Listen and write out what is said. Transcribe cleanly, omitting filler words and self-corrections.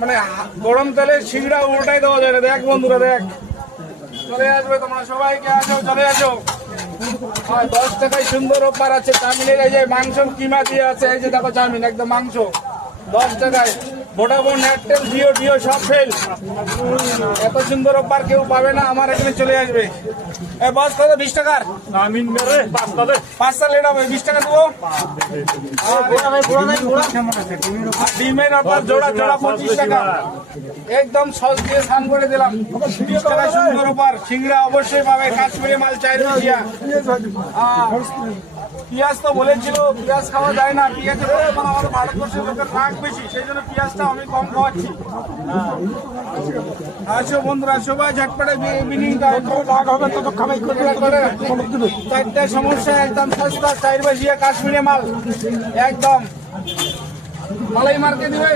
মানে গরম তেলে সিংড়া উল্টাই দেওয়া যায় না। দেখ বন্ধুরা, দেখ চলে আসবে, তোমরা সবাইকে আসো, চলে আসো। 10 টাকায় সুন্দর অফার আছে। চাউমিনের এই যে মাংস কিমা দিয়ে আছে, এই যে দেখো চাউমিন একদম মাংস 10 টাকায়। ভোডাফোন, এয়ারটেল, জিও টিও সব ফেল। এত সুন্দর অফার কেউ পাবে না, আমার এখানে চলে আসবে। বস কত? 20 টাকার পাঁচটা লেট হবে, 20 টাকা দেবো। ডিমের অফার জোড়া জোড়া 25 টাকা, একদম সস দিয়ে স্নান করে দিলাম। 20 টাকা সুন্দর অফার। সিংড়া অবশ্যই পাবে, কাশ্মীরি মাল চাই। পেঁয়াজ তো বলেছিল পেঁয়াজ খাওয়া যায় না, পেঁয়াজের পরিমাণ আমাদের ভারতবর্ষের লোকের রাগ বেশি, সেই জন্য পেঁয়াজটা আমি কম খাওয়াচ্ছি। আসো বন্ধুরা, সবাই ঝটপটে বিনিংটা রাগ হবে তো খাবাই করে। চারটা সমস্যা একদম সস্তা, 4 বাজিয়া কাশ্মীরি মাল একদম মালাই মার্কে দিবে।